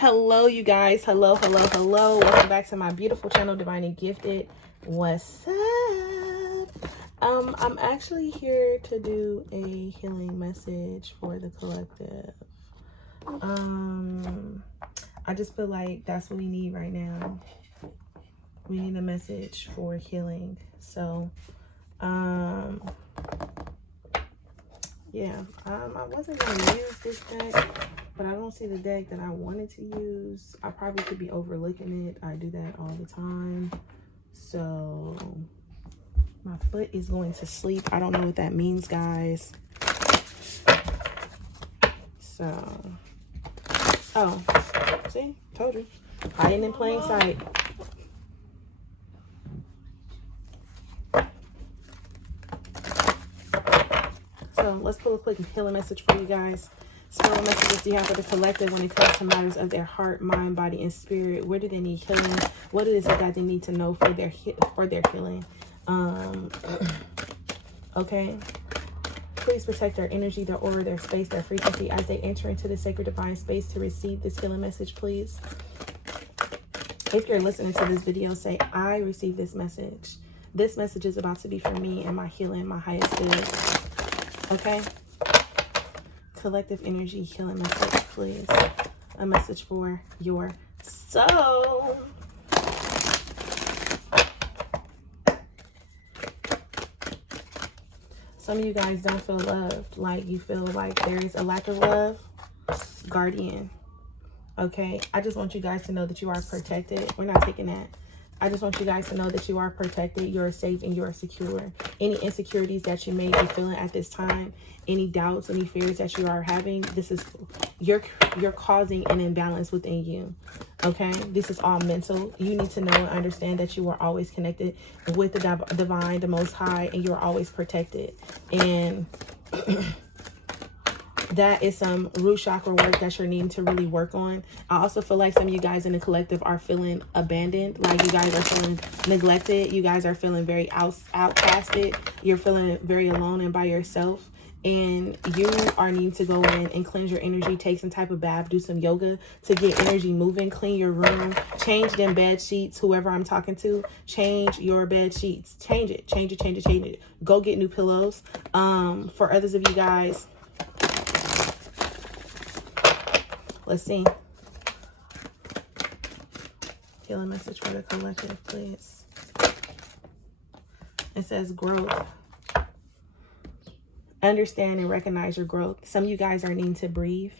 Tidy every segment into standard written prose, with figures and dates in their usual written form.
Hello, you guys. Hello. Welcome back to my beautiful channel, Divine and Gifted. What's up? I'm actually here to do a healing message for the collective. I just feel like that's what we need right now. We need a message for healing. So, yeah, I wasn't gonna use this deck, but I don't see the deck that I wanted to use. I probably could be overlooking it. I do that all the time. So my foot is going to sleep. I don't know what that means, guys. So, oh, see, told you. Hiding in plain sight. So let's pull a quick healing message for you guys. What messages do you have for the collective when it comes to matters of their heart, mind, body, and spirit? Where do they need healing? What is it that they need to know for their healing? Okay. Please protect their energy, their aura, their space, their frequency as they enter into the sacred divine space to receive this healing message, please. If you're listening to this video, say, I receive this message. This message is about to be for me and my healing, my highest good. Okay? Collective energy healing message, please. A message for your soul. Some of you guys don't feel loved. Like you feel like there is a lack of love. Guardian. Okay? I just want you guys to know that you are protected. We're not taking that. I just want you guys to know that you are protected, you're safe, and you are secure. Any insecurities that you may be feeling at this time, any doubts, any fears that you are having, this is, you're causing an imbalance within you. Okay? This is all mental. You need to know and understand that you are always connected with the divine, the Most High, and you're always protected. And that is some root chakra work that you're needing to really work on. I also feel like some of you guys in the collective are feeling abandoned. Like you guys are feeling neglected. You guys are feeling very outcasted. You're feeling very alone and by yourself. And you are needing to go in and cleanse your energy. Take some type of bath. Do some yoga to get energy moving. Clean your room. Change them bed sheets. Whoever I'm talking to, change your bed sheets. Change it. Change it. Go get new pillows. For others of you guys, let's see. Healing message for the collective, please. It says growth. Understand and recognize your growth. Some of you guys are needing to breathe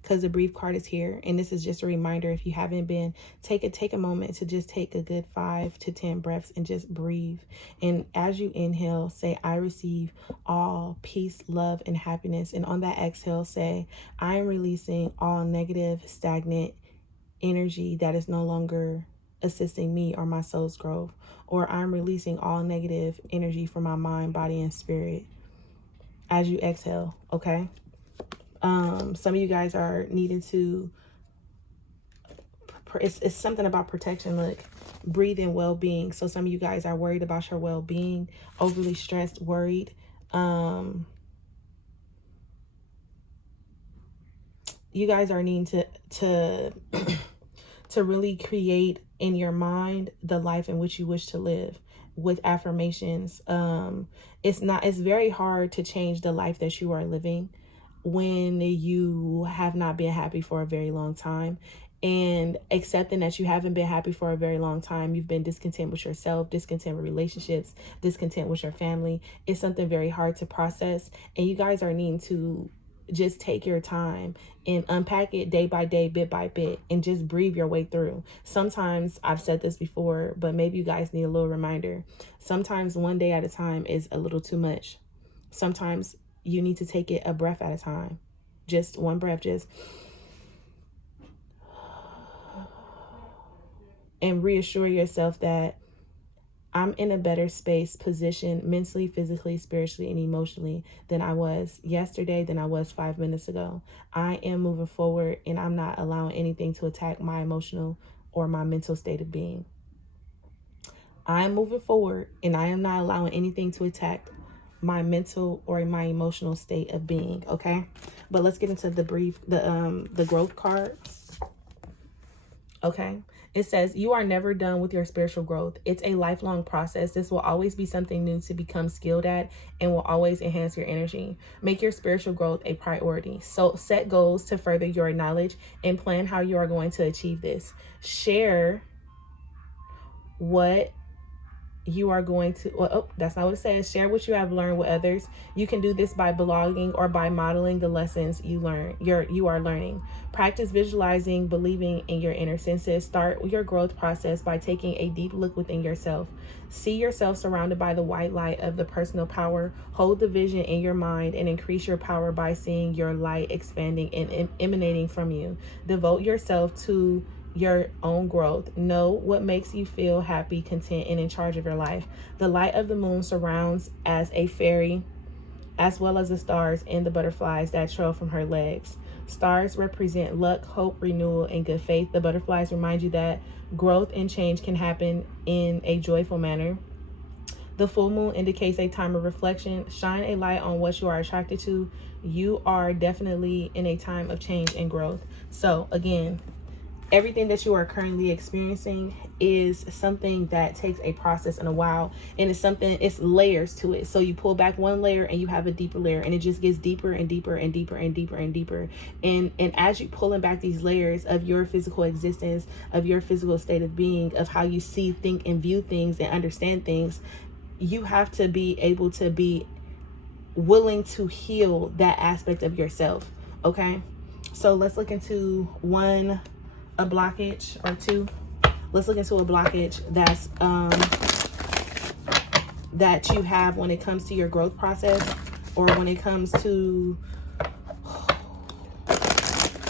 because the breathe card is here. And this is just a reminder, if you haven't been, take a moment to just take a good 5 to 10 breaths and just breathe. And as you inhale, say, I receive all peace, love, and happiness. And on that exhale, say, I'm releasing all negative, stagnant energy that is no longer assisting me or my soul's growth. Or I'm releasing all negative energy from my mind, body, and spirit. As you exhale, okay? Some of you guys are needing to, it's something about protection. Look, breathe in well-being. So some of you guys are worried about your well-being, overly stressed, worried. You guys are needing to really create in your mind the life in which you wish to live with affirmations. It's very hard to change the life that you are living when you have not been happy for a very long time. And accepting that you haven't been happy for a very long time, you've been discontent with yourself, discontent with relationships, discontent with your family. It's something very hard to process. And you guys are needing to just take your time and unpack it day by day, bit by bit, and just breathe your way through. Sometimes, I've said this before, but maybe you guys need a little reminder. Sometimes one day at a time is a little too much. Sometimes you need to take it a breath at a time. Just one breath, and reassure yourself that I'm in a better space, position, mentally, physically, spiritually, and emotionally than I was yesterday, than I was 5 minutes ago. I am moving forward, and I'm not allowing anything to attack my emotional or my mental state of being. I'm moving forward, and I am not allowing anything to attack my mental or my emotional state of being, okay? But let's get into the growth card. Okay. It says, you are never done with your spiritual growth. It's a lifelong process. This will always be something new to become skilled at and will always enhance your energy. Make your spiritual growth a priority. So set goals to further your knowledge and plan how you are going to achieve this. Share what you are going to, well, oh, that's not what it says. Share what you have learned with others. You can do this by blogging or by modeling the lessons you are learning. Practice visualizing, believing in your inner senses. Start your growth process by taking a deep look within yourself. See yourself surrounded by the white light of the personal power. Hold the vision in your mind and increase your power by seeing your light expanding and emanating from you. Devote yourself to your own growth. Know what makes you feel happy, content, and in charge of your life. The light of the moon surrounds as a fairy, as well as the stars and the butterflies that trail from her legs. Stars represent luck, hope, renewal, and good faith. The butterflies remind you that growth and change can happen in a joyful manner. The full moon indicates a time of reflection. Shine a light on what you are attracted to. You are definitely in a time of change and growth. So again, everything that you are currently experiencing is something that takes a process and a while, and it's layers to it. So you pull back one layer and you have a deeper layer, and it just gets deeper and deeper and deeper and deeper and deeper. And as you pulling back these layers of your physical existence, of your physical state of being, of how you see, think, and view things and understand things, you have to be able to be willing to heal that aspect of yourself. Okay, so let's look into a blockage, or two. Let's look into a blockage that's that you have when it comes to your growth process, or when it comes to,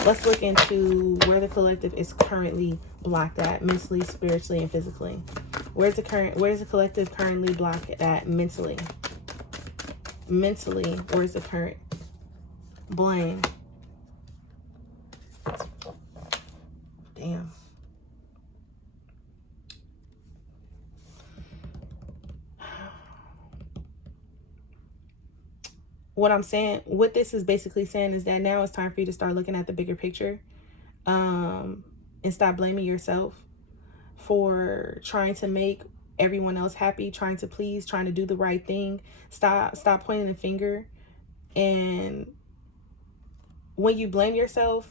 let's look into where the collective is currently blocked at, mentally, spiritually, and physically. Where's the collective currently blocked at mentally? Mentally, where's the current blame? Damn. What I'm saying, what this is basically saying is that now it's time for you to start looking at the bigger picture, and stop blaming yourself for trying to make everyone else happy, trying to please, trying to do the right thing. Stop pointing the finger. And when you blame yourself,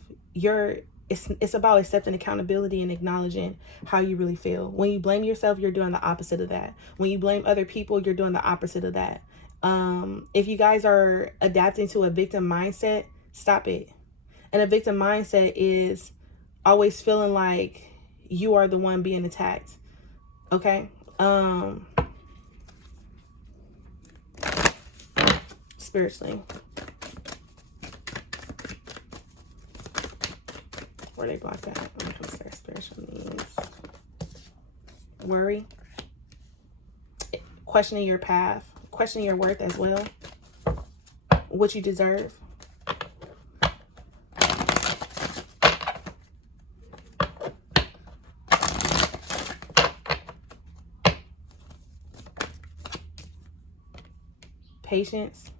it's about accepting accountability and acknowledging how you really feel. When you blame yourself, you're doing the opposite of that. When you blame other people, you're doing the opposite of that. If you guys are adapting to a victim mindset, stop it. And a victim mindset is always feeling like you are the one being attacked. Okay? Spiritually. Where they block that when it comes to their spiritual needs. Worry. Questioning your path. Questioning your worth as well. What you deserve. Patience.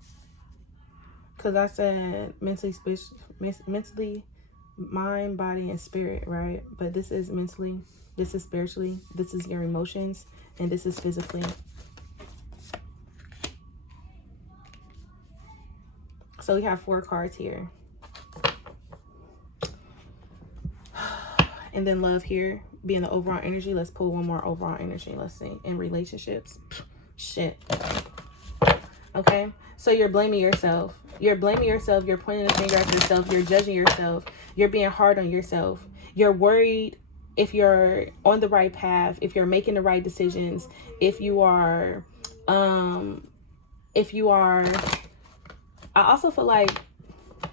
Because I said mentally, mind, body, and spirit, right? But this is mentally, this is spiritually, this is your emotions, and this is physically. So we have 4 cards here. And then love here, being the overall energy. Let's pull one more overall energy. Let's see. In relationships. Shit. Okay? So you're blaming yourself. You're blaming yourself. You're pointing the finger at yourself. You're judging yourself. You're being hard on yourself. You're worried if you're on the right path, if you're making the right decisions, if you are, I also feel like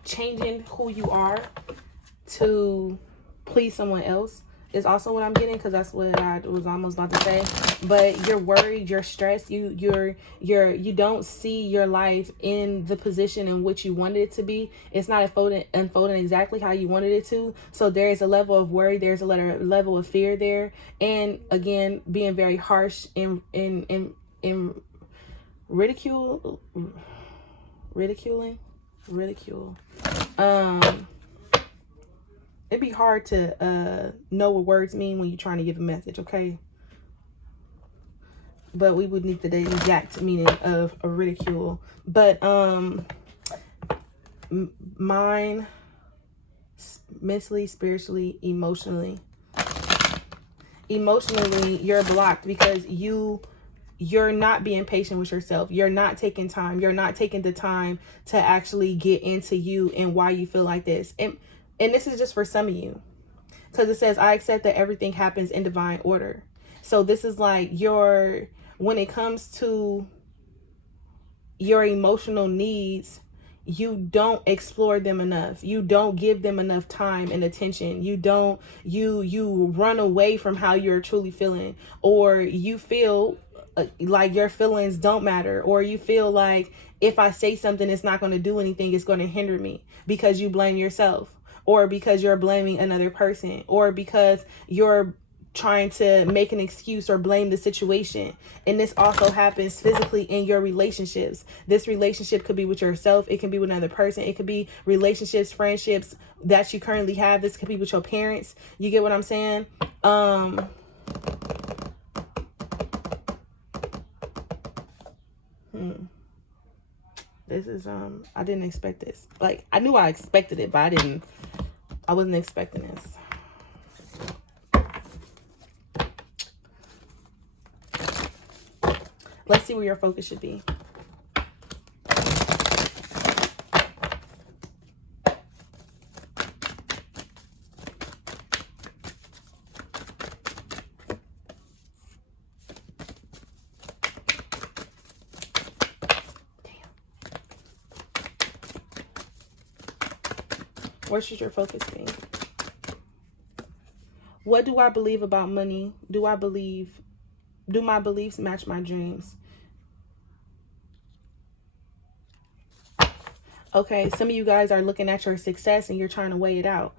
changing who you are to please someone else is also what I'm getting, because that's what I was almost about to say. But you're worried, you're stressed, you don't see your life in the position in which you wanted it to be. It's not unfolding exactly how you wanted it to. So there is a level of worry, there's a level of fear there, and again, being very harsh in ridicule. It's it'd be hard to know what words mean when you're trying to give a message, okay? But we would need the exact meaning of a ridicule. But mind, mentally, spiritually, emotionally, you're blocked because you're not being patient with yourself. You're not taking time. You're not taking the time to actually get into you and why you feel like this. And this is just for some of you, because it says, I accept that everything happens in divine order. So this is like when it comes to your emotional needs, you don't explore them enough. You don't give them enough time and attention. You run away from how you're truly feeling, or you feel like your feelings don't matter, or you feel like if I say something, it's not going to do anything. It's going to hinder me, because you blame yourself, or because you're blaming another person, or because you're trying to make an excuse or blame the situation. And this also happens physically in your relationships. This relationship could be with yourself. It can be with another person. It could be relationships, friendships that you currently have. This could be with your parents. You get what I'm saying? This is, I didn't expect this. Like, I knew I expected it, but I wasn't expecting this. Let's see where your focus should be. Where should your focus be? What do I believe about money? Do my beliefs match my dreams? Okay, some of you guys are looking at your success and you're trying to weigh it out.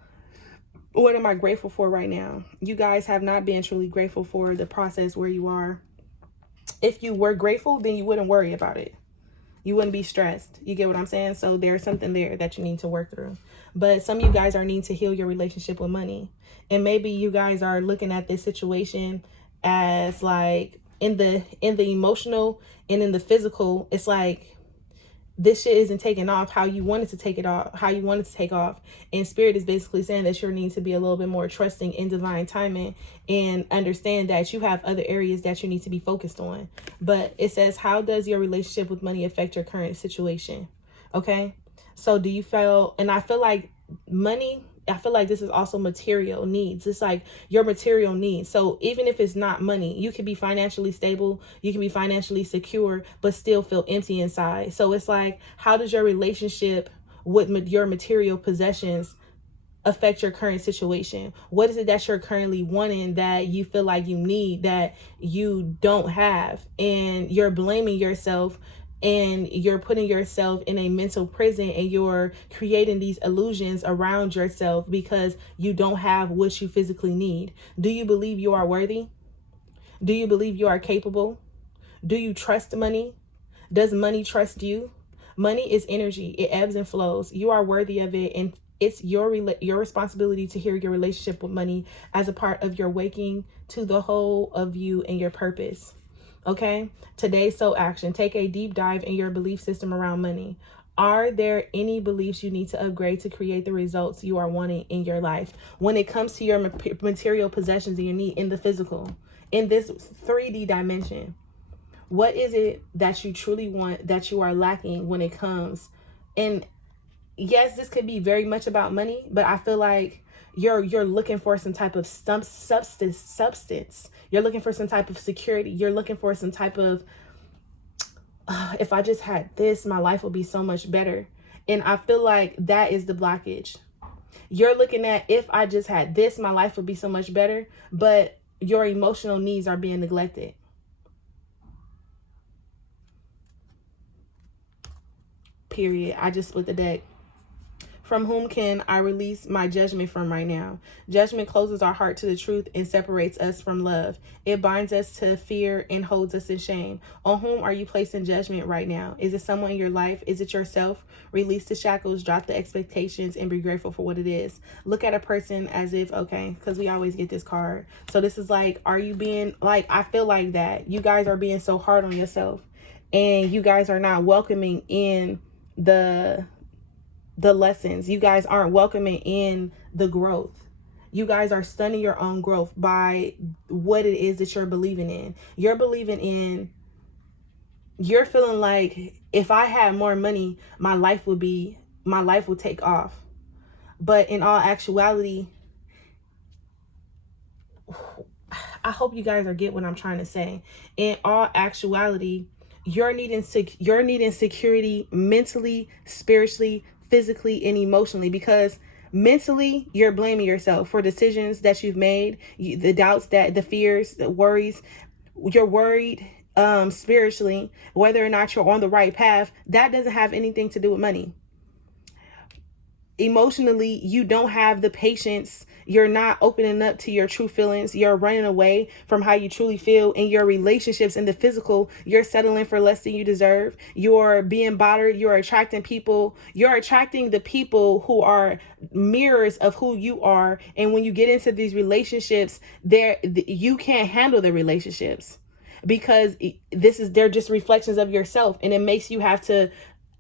What am I grateful for right now? You guys have not been truly grateful for the process where you are. If you were grateful, then you wouldn't worry about it. You wouldn't be stressed. You get what I'm saying? So there's something there that you need to work through. But some of you guys are needing to heal your relationship with money. And maybe you guys are looking at this situation as like in the emotional and in the physical, it's like this shit isn't taking off how you wanted to take it off, how you wanted to take off. And spirit is basically saying that you need to be a little bit more trusting in divine timing and understand that you have other areas that you need to be focused on. But it says, how does your relationship with money affect your current situation? Okay. So do you feel, and I feel like money, I feel like this is also material needs. It's like your material needs. So even if it's not money, you can be financially stable, you can be financially secure, but still feel empty inside. So it's like, how does your relationship with your material possessions affect your current situation? What is it that you're currently wanting that you feel like you need that you don't have? And you're blaming yourself, and you're putting yourself in a mental prison, and you're creating these illusions around yourself because you don't have what you physically need. Do you believe you are worthy? Do you believe you are capable? Do you trust money? Does money trust you? Money is energy. It ebbs and flows. You are worthy of it, and it's your responsibility to heal your relationship with money as a part of your waking to the whole of you and your purpose. Okay, today's soul action. Take a deep dive in your belief system around money. Are there any beliefs you need to upgrade to create the results you are wanting in your life? When it comes to your material possessions and your need in the physical, in this 3D dimension, what is it that you truly want that you are lacking when it comes? And yes, this could be very much about money, but I feel like you're looking for some type of substance. You're looking for some type of security. You're looking for some type of, if I just had this, my life would be so much better. And I feel like that is the blockage. You're looking at, if I just had this, my life would be so much better, but your emotional needs are being neglected. Period. I just split the deck. From whom can I release my judgment from right now? Judgment closes our heart to the truth and separates us from love. It binds us to fear and holds us in shame. On whom are you placing judgment right now? Is it someone in your life? Is it yourself? Release the shackles, drop the expectations, and be grateful for what it is. Look at a person as if, okay, because we always get this card. So this is like, are you being, like, I feel like that you guys are being so hard on yourself, and you guys are not welcoming in the lessons. You guys aren't welcoming in the growth. You guys are stunning your own growth by what it is that you're believing in. You're feeling like, if I had more money, my life would take off. But in all actuality, I hope you guys are get what I'm trying to say. In all actuality, you're needing security mentally, spiritually, physically, and emotionally, because mentally you're blaming yourself for decisions that you've made, the doubts, the fears, the worries. You're worried spiritually whether or not you're on the right path. That doesn't have anything to do with money. Emotionally, you don't have the patience. You're not opening up to your true feelings. You're running away from how you truly feel. In your relationships, in the physical, you're settling for less than you deserve. You're being bothered. You're attracting people. You're attracting the people who are mirrors of who you are. And when you get into these relationships, you can't handle the relationships, because they're just reflections of yourself, and it makes you have to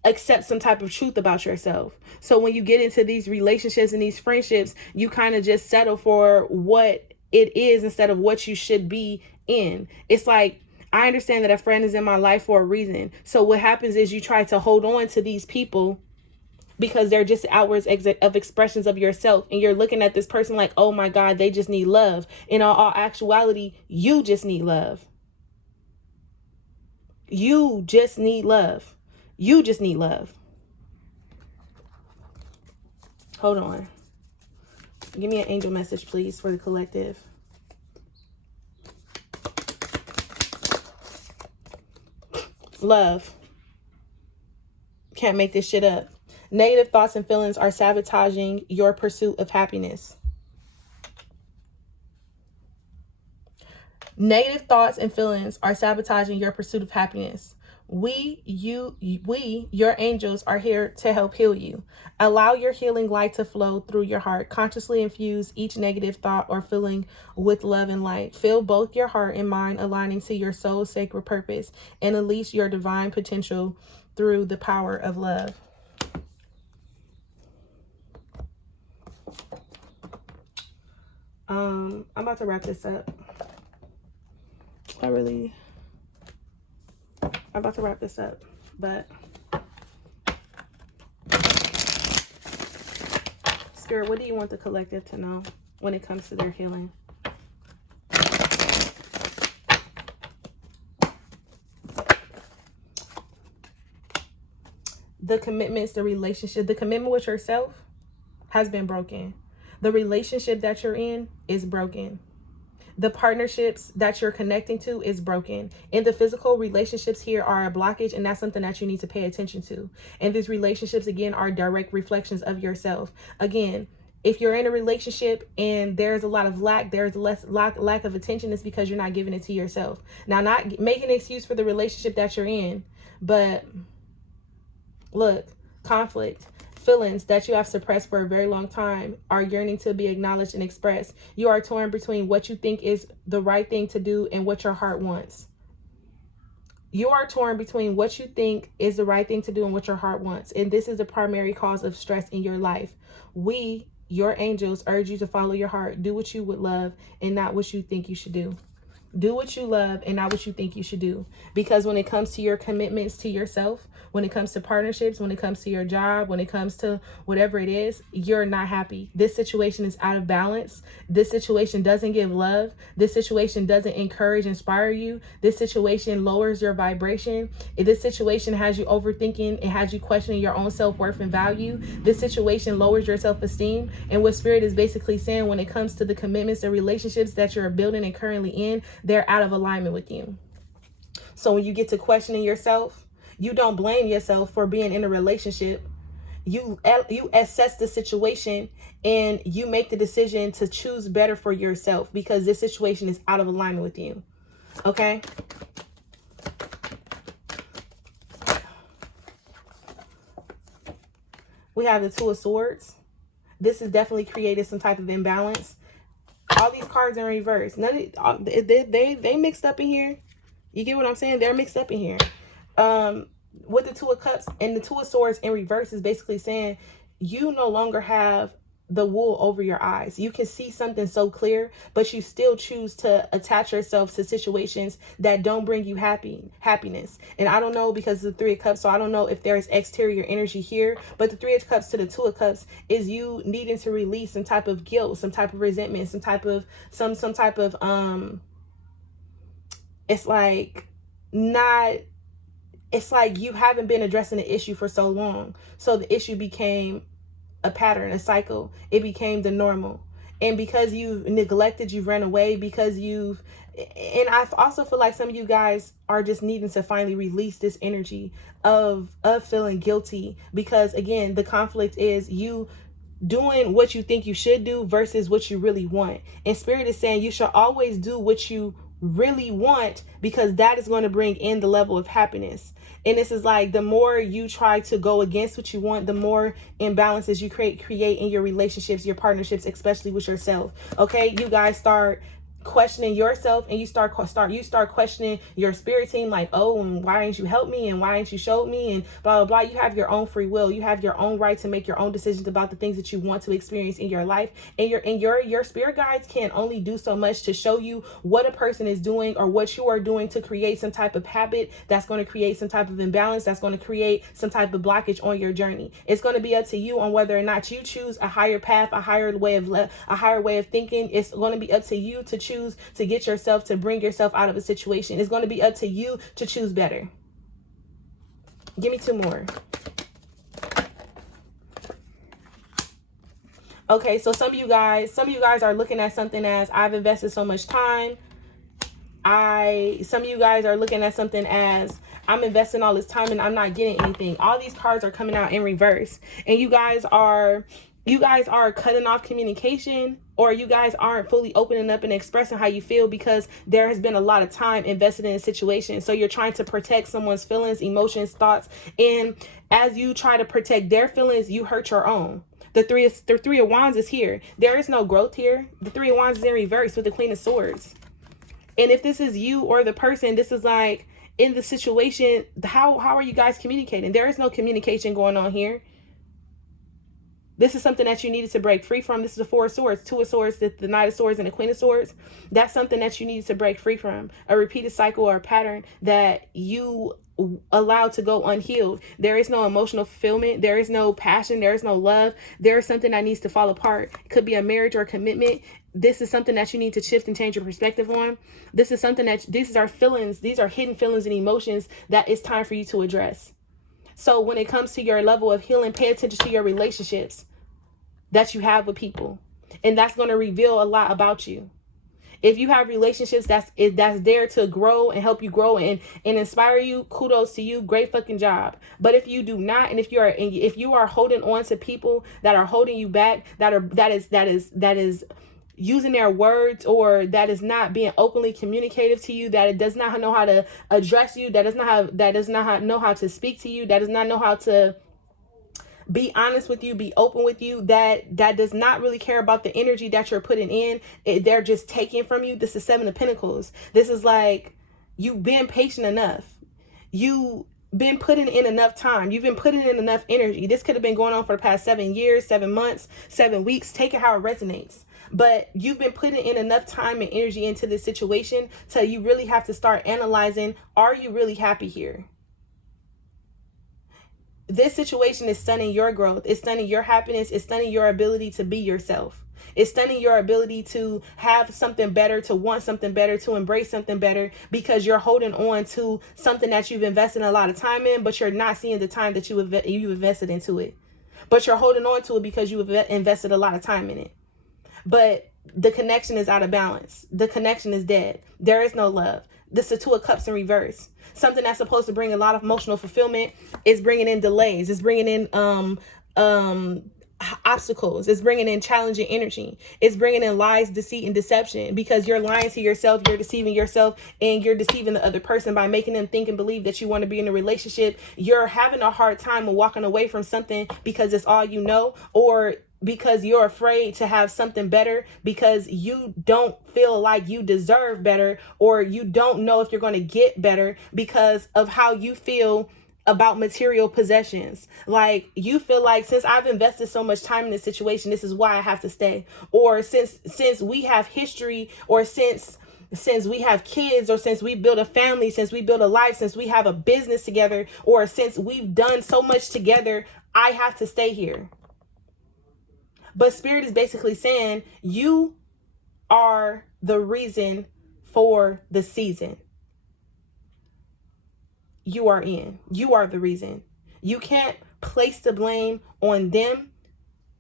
accept some type of truth about yourself. So when you get into these relationships and these friendships, you kind of just settle for what it is instead of what you should be in. It's like, I understand that a friend is in my life for a reason. So what happens is you try to hold on to these people because they're just outwards of expressions of yourself. And you're looking at this person like, oh my God, they just need love. In all actuality, you just need love. You just need love. You just need love. Hold on. Give me an angel message, please, for the collective. Love. Can't make this shit up. Negative thoughts and feelings are sabotaging your pursuit of happiness. Negative thoughts and feelings are sabotaging your pursuit of happiness. We, your angels, are here to help heal you. Allow your healing light to flow through your heart. Consciously infuse each negative thought or feeling with love and light. Feel both your heart and mind aligning to your soul's sacred purpose, and unleash your divine potential through the power of love. I'm about to wrap this up. I'm about to wrap this up, but Spirit, what do you want the collective to know when it comes to their healing? The commitments, the relationship, the commitment with yourself has been broken. The relationship that you're in is broken. The partnerships that you're connecting to is broken. And the physical relationships here are a blockage, and that's something that you need to pay attention to. And these relationships, again, are direct reflections of yourself. Again, if you're in a relationship and there's a lot of lack, there's lack of attention, it's because you're not giving it to yourself. Now, not making an excuse for the relationship that you're in, but look, conflict, feelings that you have suppressed for a very long time are yearning to be acknowledged and expressed. You are torn between what you think is the right thing to do and what your heart wants. You are torn between what you think is the right thing to do and what your heart wants. And this is the primary cause of stress in your life. We, your angels, urge you to follow your heart. Do what you would love and not what you think you should do. Do what you love and not what you think you should do. Because when it comes to your commitments to yourself, when it comes to partnerships, when it comes to your job, when it comes to whatever it is, you're not happy. This situation is out of balance. This situation doesn't give love. This situation doesn't encourage, inspire you. This situation lowers your vibration. If this situation has you overthinking, it has you questioning your own self-worth and value. This situation lowers your self-esteem. And what Spirit is basically saying, when it comes to the commitments and relationships that you're building and currently in, they're out of alignment with you. So when you get to questioning yourself, you don't blame yourself for being in a relationship. you assess the situation and you make the decision to choose better for yourself because this situation is out of alignment with you. Okay? We have the Two of Swords. This has definitely created some type of imbalance. All these cards in reverse. None of they mixed up in here. You get what I'm saying? They're mixed up in here. With the Two of Cups and the Two of Swords in reverse is basically saying you no longer have the wool over your eyes. You can see something so clear, but you still choose to attach yourself to situations that don't bring you happiness. And I don't know, because of the Three of Cups, so I don't know if there's exterior energy here, but the Three of Cups to the Two of Cups is you needing to release some type of guilt, some type of resentment, some type of it's like you haven't been addressing the issue for so long. So the issue became a pattern, a cycle. It became the normal. And because you've neglected, you've ran away, and I also feel like some of you guys are just needing to finally release this energy of feeling guilty, because again, the conflict is you doing what you think you should do versus what you really want. And Spirit is saying you should always do what you really want, because that is going to bring in the level of happiness. And this is like, the more you try to go against what you want, the more imbalances you create in your relationships, your partnerships, especially with yourself. Okay, you guys start questioning yourself, and you start questioning your spirit team, like, oh, and why didn't you help me, and why didn't you show me, and blah blah blah. You have your own free will. You have your own right to make your own decisions about the things that you want to experience in your life. And your spirit guides can only do so much to show you what a person is doing or what you are doing to create some type of habit that's going to create some type of imbalance, that's going to create some type of blockage on your journey. It's going to be up to you on whether or not you choose a higher path, a higher way of thinking. It's going to be up to you to choose to get yourself, to bring yourself out of a situation. It's going to be up to you to choose better. Give me two more. Okay, so some of you guys are looking at something as, I've invested so much time. Some of you guys are looking at something as, I'm investing all this time and I'm not getting anything. All these cards are coming out in reverse, and you guys are cutting off communication, or you guys aren't fully opening up and expressing how you feel because there has been a lot of time invested in a situation. So you're trying to protect someone's feelings, emotions, thoughts. And as you try to protect their feelings, you hurt your own. The three of Wands is here. There is no growth here. The Three of Wands is in reverse with the Queen of Swords. And if this is you or the person, this is like, in the situation, how are you guys communicating? There is no communication going on here. This is something that you needed to break free from. This is the Four of Swords, Two of Swords, the Knight of Swords, and the Queen of Swords. That's something that you needed to break free from. A repeated cycle or a pattern that you allowed to go unhealed. There is no emotional fulfillment. There is no passion. There is no love. There is something that needs to fall apart. It could be a marriage or a commitment. This is something that you need to shift and change your perspective on. This is something that, these are feelings. These are hidden feelings and emotions that it's time for you to address. So when it comes to your level of healing, pay attention to your relationships that you have with people. And that's going to reveal a lot about you. If you have relationships that's there to grow and help you grow and inspire you, kudos to you. Great fucking job. But if you do not, and if you are holding on to people that are holding you back, that is using their words, or that is not being openly communicative to you, that it does not know how to address you, that does not know how to speak to you, that does not know how to be honest with you, be open with you, that does not really care about the energy that you're putting in. They're just taking from you. This is Seven of Pentacles. This is like, you've been patient enough. You been putting in enough time. You've been putting in enough energy. This could have been going on for the past 7 years, 7 months, 7 weeks. Take it how it resonates. But you've been putting in enough time and energy into this situation till you really have to start analyzing, are you really happy here? This situation is stunning your growth. It's stunning your happiness. It's stunning your ability to be yourself. It's stunning your ability to have something better, to want something better, to embrace something better, because you're holding on to something that you've invested a lot of time in, but you're not seeing the time that you invested into it. But you're holding on to it because you invested a lot of time in it. But the connection is out of balance. The connection is dead. There is no love. This is Two of Cups in reverse. Something that's supposed to bring a lot of emotional fulfillment is bringing in delays. It's bringing in obstacles. It's bringing in challenging energy. It's bringing in lies, deceit, and deception, because you're lying to yourself, you're deceiving yourself, and you're deceiving the other person by making them think and believe that you want to be in a relationship. You're having a hard time walking away from something because it's all you know, or because you're afraid to have something better, because you don't feel like you deserve better, or you don't know if you're going to get better because of how you feel about material possessions. Like, you feel like, since I've invested so much time in this situation, this is why I have to stay. Or since we have history, or since we have kids, or since we build a family, since we build a life, since we have a business together, or since we've done so much together, I have to stay here. But Spirit is basically saying, you are the reason for the season you are in. You are the reason. You can't place the blame on them.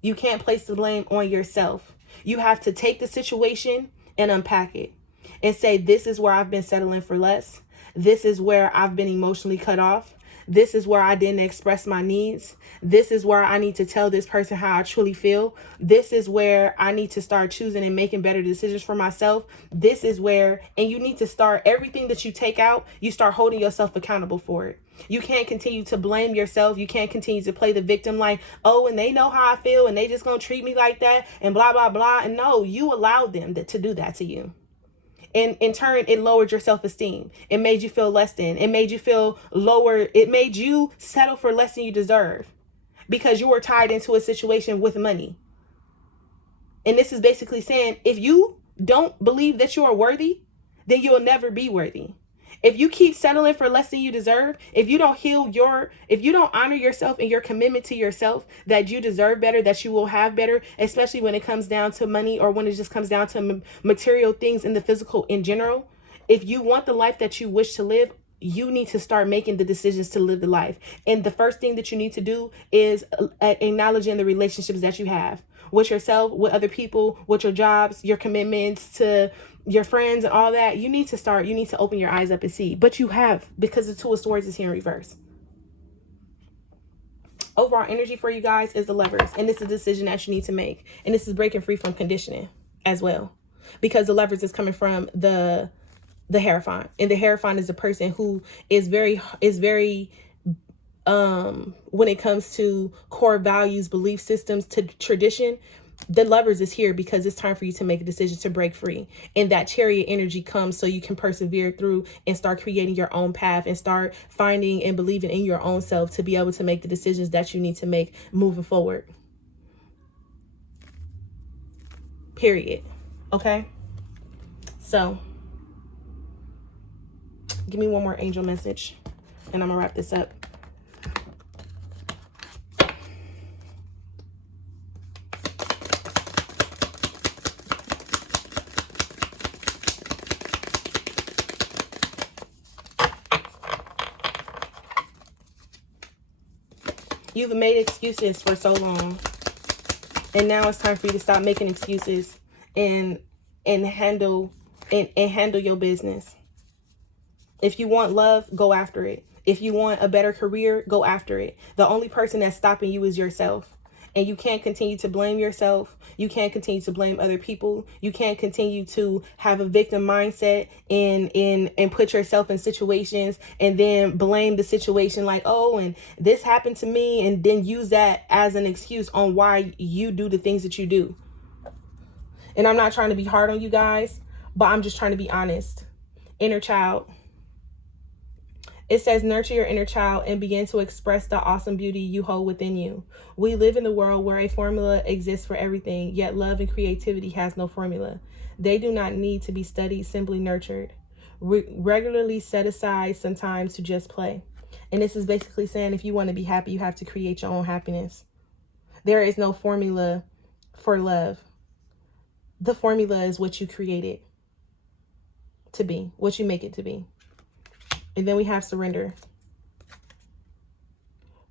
You can't place the blame on yourself. You have to take the situation and unpack it and say, this is where I've been settling for less. This is where I've been emotionally cut off. This is where I didn't express my needs. This is where I need to tell this person how I truly feel. This is where I need to start choosing and making better decisions for myself. This is where, and you need to start, everything that you take out, you start holding yourself accountable for it. You can't continue to blame yourself. You can't continue to play the victim like, oh, and they know how I feel and they just gonna treat me like that and blah, blah, blah. And no, you allowed them to do that to you. And in turn, it lowered your self-esteem. It made you feel less than. It made you feel lower. It made you settle for less than you deserve, because you were tied into a situation with money. And this is basically saying, if you don't believe that you are worthy, then you'll never be worthy. If you keep settling for less than you deserve, if you don't if you don't honor yourself and your commitment to yourself, that you deserve better, that you will have better, especially when it comes down to money, or when it just comes down to material things in the physical in general. If you want the life that you wish to live, you need to start making the decisions to live the life. And the first thing that you need to do is acknowledging the relationships that you have with yourself, with other people, with your jobs, your commitments to your friends and all that. You need to open your eyes up and see. But you have, because the Two of Swords is here in reverse. Overall energy for you guys is the Lovers. And this is a decision that you need to make. And this is breaking free from conditioning as well, because the Lovers is coming from the Hierophant. And the Hierophant is a person who is very when it comes to core values, belief systems, to tradition. The Lovers is here because it's time for you to make a decision to break free. And that Chariot energy comes so you can persevere through and start creating your own path and start finding and believing in your own self to be able to make the decisions that you need to make moving forward. Period. Okay? So, give me one more angel message and I'm gonna wrap this up. You've made excuses for so long, and now it's time for you to stop making excuses and handle your business. If you want love, go after it. If you want a better career, go after it. The only person that's stopping you is yourself. And you can't continue to blame yourself. You can't continue to blame other people. You can't continue to have a victim mindset and put yourself in situations and then blame the situation like, oh, and this happened to me, and then use that as an excuse on why you do the things that you do. And I'm not trying to be hard on you guys, but I'm just trying to be honest. Inner child. It says, nurture your inner child and begin to express the awesome beauty you hold within you. We live in the world where a formula exists for everything, yet love and creativity has no formula. They do not need to be studied, simply nurtured. Regularly set aside some time to just play. And this is basically saying, if you want to be happy, you have to create your own happiness. There is no formula for love. The formula is what you create it to be, what you make it to be. And then we have surrender.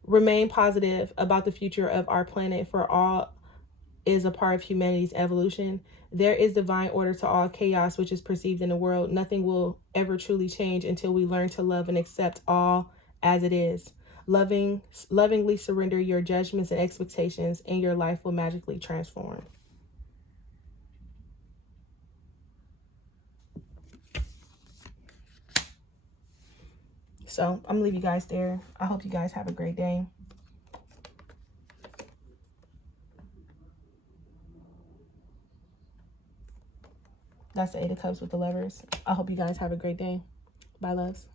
Remain positive about the future of our planet, for all is a part of humanity's evolution. There is divine order to all chaos which is perceived in the world. Nothing will ever truly change until we learn to love and accept all as it is. Lovingly surrender your judgments and expectations, and your life will magically transform. So I'm gonna leave you guys there. I hope you guys have a great day. That's the Eight of Cups with the Lovers. I hope you guys have a great day. Bye, loves.